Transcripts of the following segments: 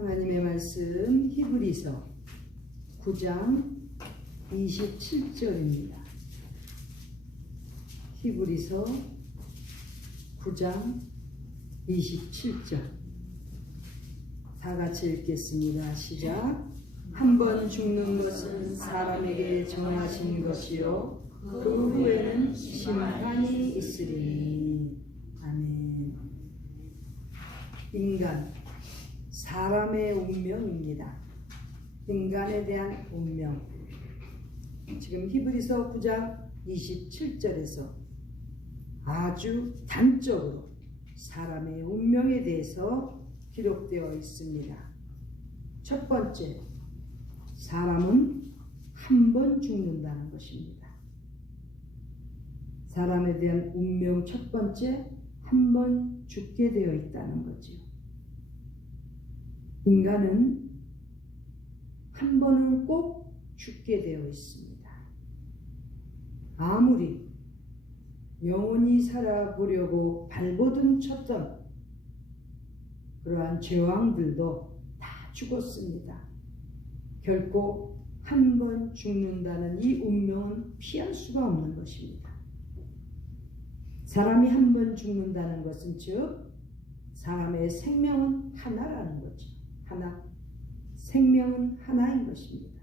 하나님의 말씀 히브리서 9장 27절입니다. 히브리서 9장 27절 다 같이 읽겠습니다. 시작. 한 번 죽는 것은 사람에게 정하신 것이요 그 후에는 심판이 있으리니. 아멘. 인간, 사람의 운명입니다. 인간에 대한 운명. 지금 히브리서 9장 27절에서 아주 단적으로 사람의 운명에 대해서 기록되어 있습니다. 첫 번째, 사람은 한 번 죽는다는 것입니다. 사람에 대한 운명 첫 번째, 한 번 죽게 되어 있다는 거죠. 인간은 한 번은 꼭 죽게 되어 있습니다. 아무리 영원히 살아보려고 발버둥 쳤던 그러한 제왕들도 다 죽었습니다. 결코 한 번 죽는다는 이 운명은 피할 수가 없는 것입니다. 사람이 한 번 죽는다는 것은 즉 사람의 생명은 하나라는 거죠. 하나. 생명은 하나인 것입니다.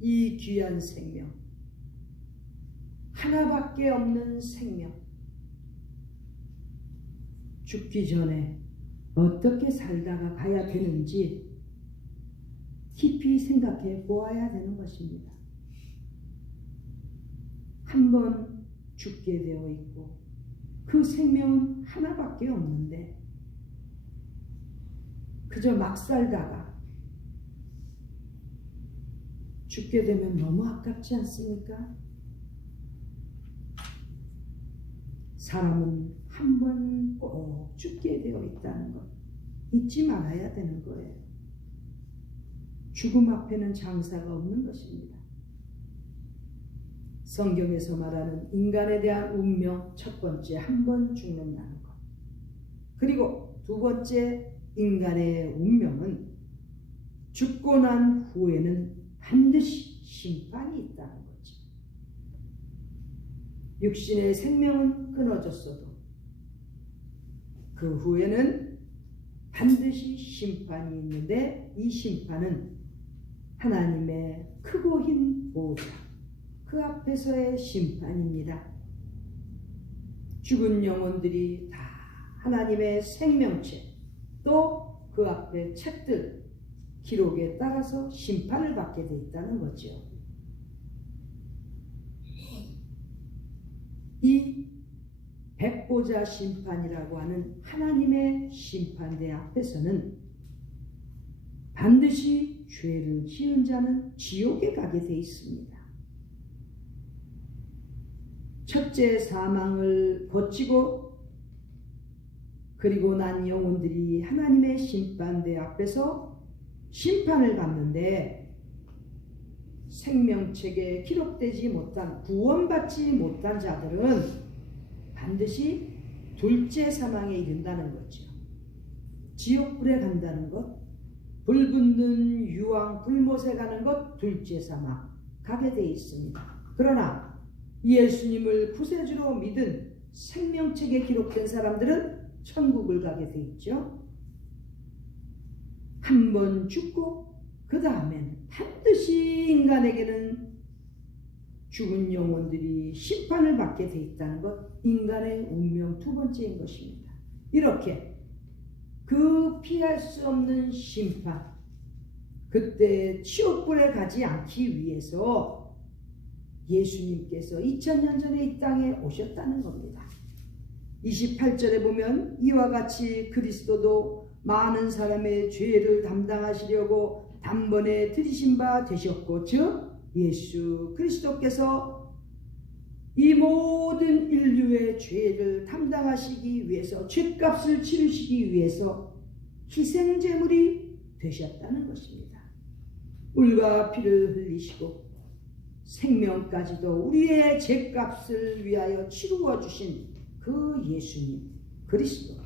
이 귀한 생명, 하나밖에 없는 생명, 죽기 전에 어떻게 살다가 가야 되는지 깊이 생각해 보아야 되는 것입니다. 한 번 죽게 되어 있고 그 생명은 하나밖에 없는데 그저 막 살다가 죽게 되면 너무 아깝지 않습니까? 사람은 한 번 꼭 죽게 되어 있다는 것 잊지 말아야 되는 거예요. 죽음 앞에는 장사가 없는 것입니다. 성경에서 말하는 인간에 대한 운명 첫 번째, 한 번 죽는다는 것. 그리고 두 번째, 인간의 운명은 죽고 난 후에는 반드시 심판이 있다는 거죠. 육신의 생명은 끊어졌어도 그 후에는 반드시 심판이 있는데 이 심판은 하나님의 크고 흰 보좌, 그 앞에서의 심판입니다. 죽은 영혼들이 다 하나님의 생명체, 또 그 앞에 책들, 기록에 따라서 심판을 받게 돼 있다는 거죠. 이 백보자 심판이라고 하는 하나님의 심판대 앞에서는 반드시 죄를 지은 자는 지옥에 가게 돼 있습니다. 첫째 사망을 거치고 그리고 난 영혼들이 하나님의 심판대 앞에서 심판을 받는데 생명책에 기록되지 못한, 구원받지 못한 자들은 반드시 둘째 사망에 이른다는 거죠. 지옥불에 간다는 것, 불붙는 유황 불못에 가는 것, 둘째 사망 가게 돼 있습니다. 그러나 예수님을 구세주로 믿은 생명책에 기록된 사람들은 천국을 가게 돼 있죠. 한 번 죽고 그 다음엔 반드시 인간에게는 죽은 영혼들이 심판을 받게 돼 있다는 것, 인간의 운명 두 번째인 것입니다. 이렇게 그 피할 수 없는 심판, 그때 지옥불에 가지 않기 위해서 예수님께서 2000년 전에 이 땅에 오셨다는 겁니다. 28절에 보면 이와 같이 그리스도도 많은 사람의 죄를 담당하시려고 단번에 들이신 바 되셨고, 즉 예수 그리스도께서 이 모든 인류의 죄를 담당하시기 위해서, 죄값을 치르시기 위해서 희생제물이 되셨다는 것입니다. 물과 피를 흘리시고 생명까지도 우리의 죄값을 위하여 치루어 주신 그 예수님 그리스도,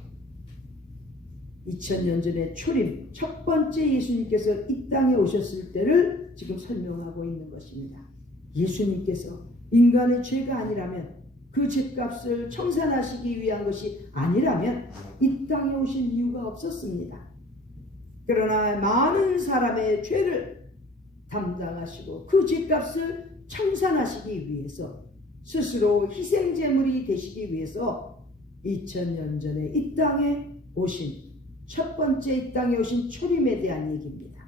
2000년 전에 초림, 첫 번째 예수님께서 이 땅에 오셨을 때를 지금 설명하고 있는 것입니다. 예수님께서 인간의 죄가 아니라면, 그 죄값을 청산하시기 위한 것이 아니라면 이 땅에 오실 이유가 없었습니다. 그러나 많은 사람의 죄를 담당하시고 그 죄값을 청산하시기 위해서 스스로 희생제물이 되시기 위해서 2000년 전에 이 땅에 오신, 첫 번째 이 땅에 오신 초림에 대한 얘기입니다.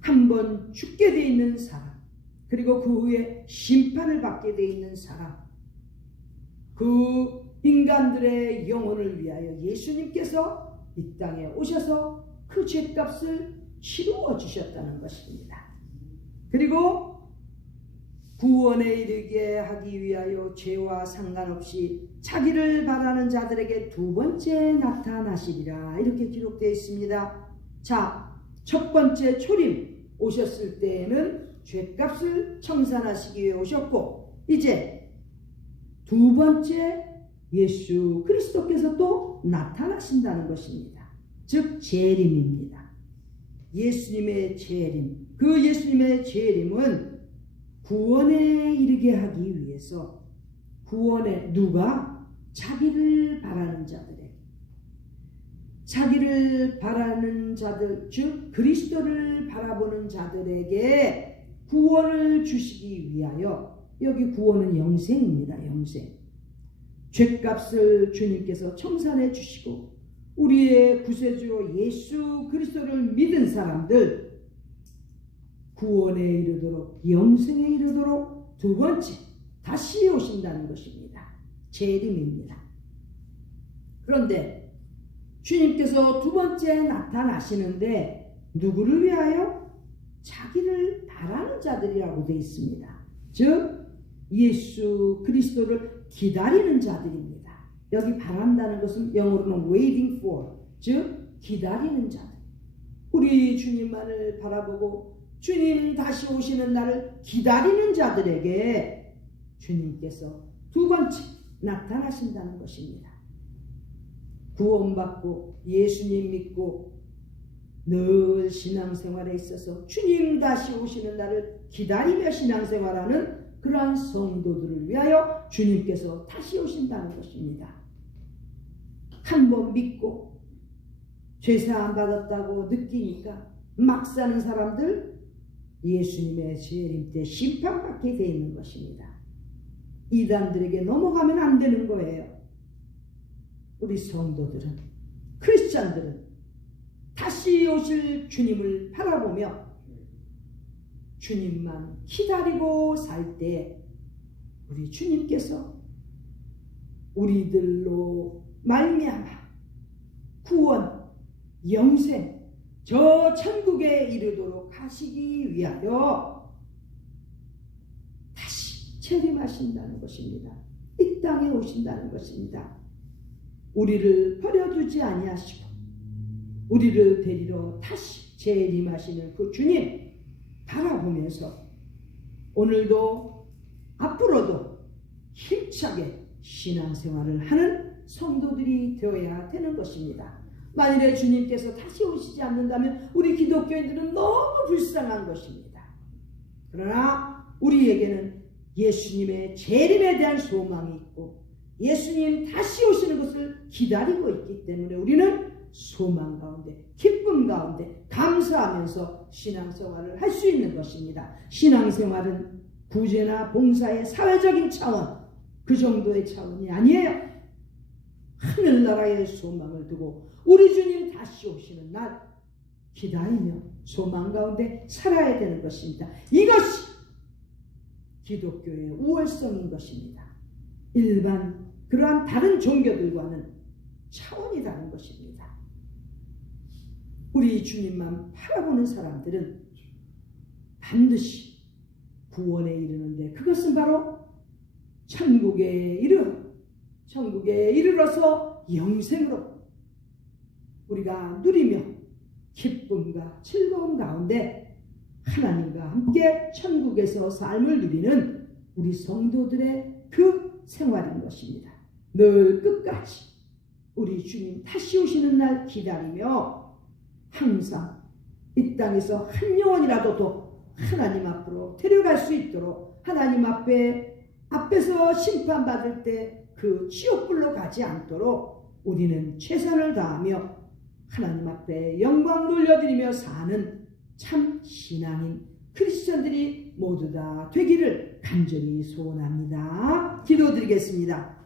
한 번 죽게 돼 있는 사람, 그리고 그 후에 심판을 받게 돼 있는 사람, 그 인간들의 영혼을 위하여 예수님께서 이 땅에 오셔서 그 죄값을 치루어 주셨다는 것입니다. 그리고 구원에 이르게 하기 위하여 죄와 상관없이 자기를 바라는 자들에게 두 번째 나타나시리라, 이렇게 기록되어 있습니다. 자, 첫 번째 초림 오셨을 때에는 죄값을 청산하시기 위해 오셨고, 이제 두 번째 예수 그리스도께서 또 나타나신다는 것입니다. 즉 재림입니다. 예수님의 재림, 그 예수님의 재림은 구원에 이르게 하기 위해서, 구원에 누가? 자기를 바라는 자들에게, 자기를 바라는 자들, 즉 그리스도를 바라보는 자들에게 구원을 주시기 위하여, 여기 구원은 영생입니다. 영생. 죄값을 주님께서 청산해 주시고 우리의 구세주 예수 그리스도를 믿은 사람들 구원에 이르도록, 영생에 이르도록 두 번째 다시 오신다는 것입니다. 재림입니다. 그런데 주님께서 두 번째 나타나시는데 누구를 위하여? 자기를 바라는 자들이라고 되어 있습니다. 즉 예수 그리스도를 기다리는 자들입니다. 여기 바란다는 것은 영어로는 waiting for, 즉 기다리는 자들. 우리 주님만을 바라보고 주님 다시 오시는 날을 기다리는 자들에게 주님께서 두 번째 나타나신다는 것입니다. 구원받고 예수님 믿고 늘 신앙생활에 있어서 주님 다시 오시는 날을 기다리며 신앙생활하는 그러한 성도들을 위하여 주님께서 다시 오신다는 것입니다. 한 번 믿고 죄사함 받았다고 느끼니까 막 사는 사람들, 예수님의 재림 때 심판받게 되어 있는 것입니다. 이단들에게 넘어가면 안 되는 거예요. 우리 성도들은, 크리스찬들은 다시 오실 주님을 바라보며 주님만 기다리고 살 때 우리 주님께서 우리들로 말미암아 구원, 영생, 저 천국에 이르도록 하시기 위하여 다시 재림하신다는 것입니다. 이 땅에 오신다는 것입니다. 우리를 버려두지 아니하시고 우리를 데리러 다시 재림하시는 그 주님 바라보면서 오늘도 앞으로도 힘차게 신앙생활을 하는 성도들이 되어야 되는 것입니다. 만일에 주님께서 다시 오시지 않는다면 우리 기독교인들은 너무 불쌍한 것입니다. 그러나 우리에게는 예수님의 재림에 대한 소망이 있고 예수님 다시 오시는 것을 기다리고 있기 때문에 우리는 소망 가운데, 기쁨 가운데 감사하면서 신앙생활을 할 수 있는 것입니다. 신앙생활은 구제나 봉사의 사회적인 차원, 그 정도의 차원이 아니에요. 하늘나라의 소망을 두고 우리 주님 다시 오시는 날 기다리며 소망 가운데 살아야 되는 것입니다. 이것이 기독교의 우월성인 것입니다. 일반 그러한 다른 종교들과는 차원이 다른 것입니다. 우리 주님만 바라보는 사람들은 반드시 구원에 이르는데, 그것은 바로 천국에 이르러서 영생으로 우리가 누리며 기쁨과 즐거움 가운데 하나님과 함께 천국에서 삶을 누리는 우리 성도들의 그 생활인 것입니다. 늘 끝까지 우리 주님 다시 오시는 날 기다리며 항상 이 땅에서 한 영혼이라도 더 하나님 앞으로 데려갈 수 있도록 하나님 앞에서 심판받을 때 그 지옥불로 가지 않도록 우리는 최선을 다하며 하나님 앞에 영광 돌려드리며 사는 참 신앙인 크리스천들이 모두 다 되기를 간절히 소원합니다. 기도드리겠습니다.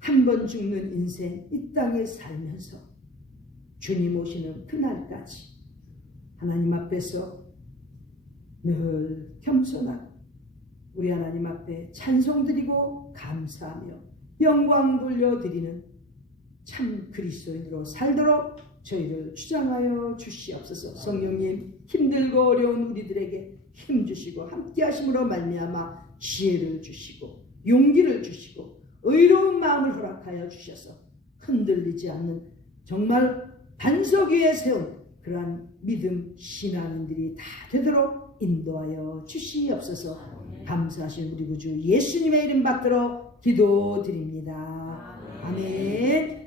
한 번 죽는 인생 이 땅에 살면서 주님 오시는 그날까지 하나님 앞에서 늘 겸손하고 우리 하나님 앞에 찬송드리고 감사하며 영광 돌려드리는 참 그리스도인으로 살도록 저희를 주장하여 주시옵소서. 성령님, 힘들고 어려운 우리들에게 힘 주시고 함께 하심으로 말미암아 지혜를 주시고 용기를 주시고 의로운 마음을 허락하여 주셔서 흔들리지 않는 정말 반석 위에 세운 그러한 믿음 신앙인들이 다 되도록 인도하여 주시옵소서. 감사하신 우리 구주 예수님의 이름 받들어 기도드립니다. 아멘.